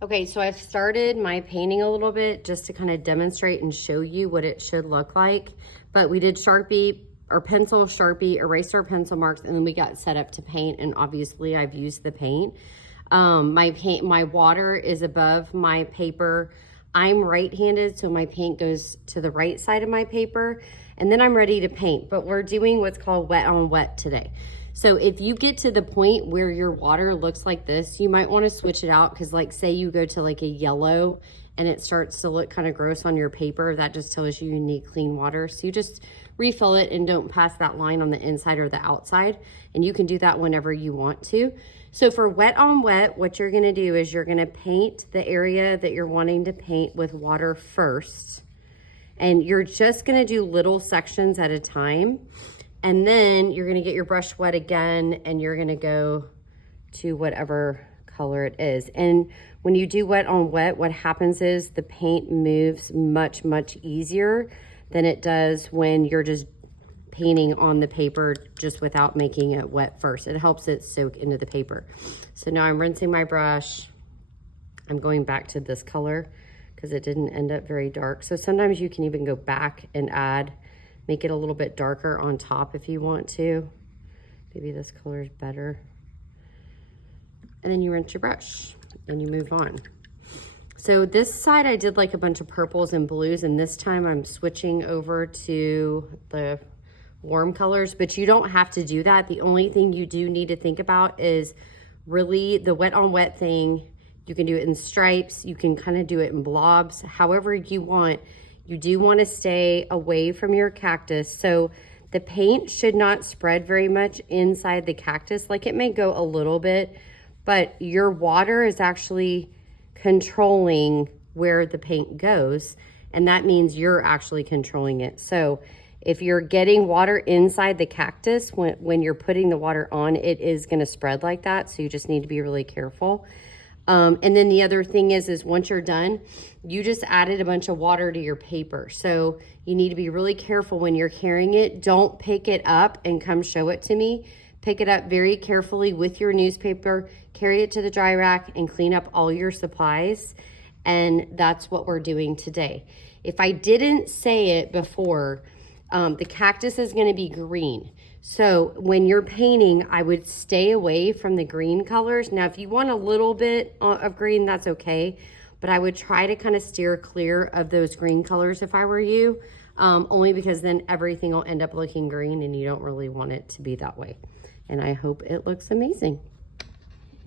Okay, so I've started my painting a little bit just to kind of demonstrate and show you what it should look like. But we did Sharpie or pencil, Sharpie, erased our pencil marks, and then we got set up to paint. And obviously I've used the paint. My water is above my paper. I'm right-handed, so my paint goes to the right side of my paper. And then I'm ready to paint. But we're doing what's called wet on wet today. So if you get to the point where your water looks like this, you might want to switch it out, because like say you go to like a yellow and it starts to look kind of gross on your paper, that just tells you need clean water. So you just refill it and don't pass that line on the inside or the outside. And you can do that whenever you want to. So for wet on wet, what you're gonna do is you're gonna paint the area that you're wanting to paint with water first. And you're just gonna do little sections at a time. And then you're gonna get your brush wet again and you're gonna go to whatever color it is. And when you do wet on wet, what happens is the paint moves much, much easier than it does when you're just painting on the paper just without making it wet first. It helps it soak into the paper. So now I'm rinsing my brush. I'm going back to this color because it didn't end up very dark. So sometimes you can even go back and make it a little bit darker on top if you want to. Maybe this color is better. And then you rinse your brush and you move on. So this side I did like a bunch of purples and blues, and this time I'm switching over to the warm colors, but you don't have to do that. The only thing you do need to think about is really the wet on wet thing. You can do it in stripes, you can kind of do it in blobs, however you want. You do want to stay away from your cactus. So the paint should not spread very much inside the cactus. Like it may go a little bit, but your water is actually controlling where the paint goes. And that means you're actually controlling it. So if you're getting water inside the cactus, when you're putting the water on, it is going to spread like that. So you just need to be really careful. And then the other thing is once you're done, you just added a bunch of water to your paper. So you need to be really careful when you're carrying it. Don't pick it up and come show it to me. Pick it up very carefully with your newspaper, carry it to the dry rack and clean up all your supplies. And that's what we're doing today. If I didn't say it before, the cactus is going to be green. So when you're painting, I would stay away from the green colors. Now, if you want a little bit of green, that's okay. But I would try to kind of steer clear of those green colors if I were you, only because then everything will end up looking green and you don't really want it to be that way. And I hope it looks amazing.